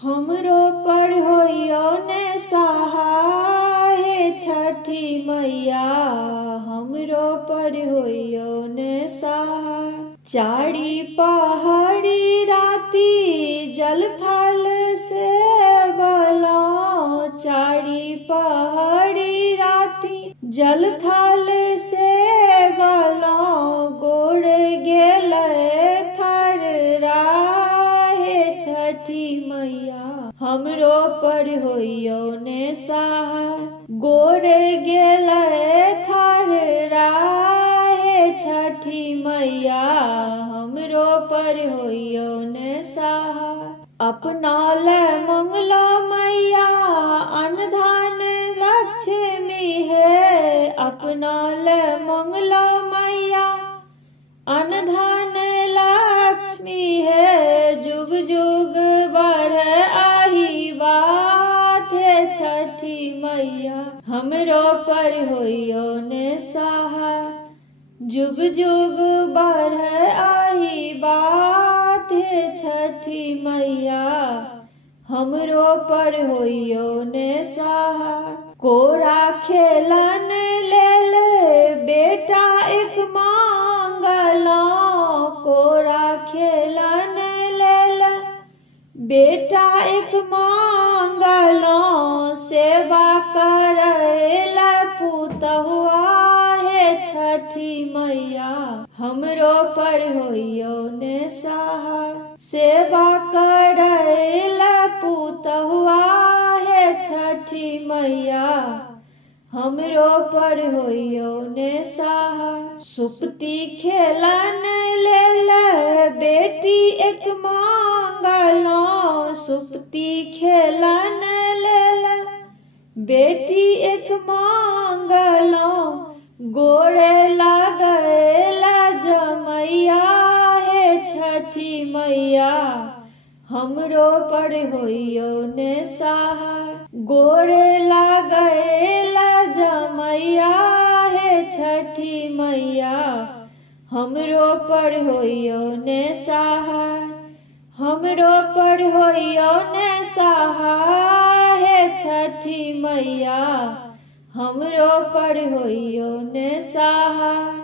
हमरो पर होइयो ने सहाय छठी मैया, हमरो पर होइयो ने सहाय। चारी पहाड़ी राती जल थल से बलाओ, चारी पहाड़ी राती जल थल से बलाओ। गोड़ गेले थर राहे छठी मैया, हमरो पर होइयो ने सहाय। गोड़ गेले थर राहे छठी मैया, हमरो पर होइयो ने सहाय। अपना ले मंगला मैया अनधन लक्ष्मी है, अपना ले मंगला मैया अनधन लक्ष्मी है। जुग जुग बढ़े आही बात है छठी मैया, हमरो पर होइयो ने सहाय। जुग जुग बढ़े आही बात है छठी मैया, हमरो पर होइयो ने सहाय। कोरा खेलन लेल बेटा एक मांगलो, कोरा खेलन लेल बेटा एक मांगलो। सेवा करैला पुतहुआ है छठी मैया, हमरो पर होइयो ने सहाय। सेवा करैला पुतहुआ है छठी मैया, हमरो पर होइयो ने सहाय। सुप्ती खेलन लेल बेटी एक मांगलो, सुप्ती खेलन लेल बेटी एक मांगलो। गोड़े लागैला जमैया है छठी मैया, हमरो पर होइयो ने सहाय। गोड़े लागैला जमैया है छठी मैया, हमरो पर होइयो ने सहाय। हमरो पर होइयो ने सहाय है छठी मैया, हमरो पर होइयो ने सहाय।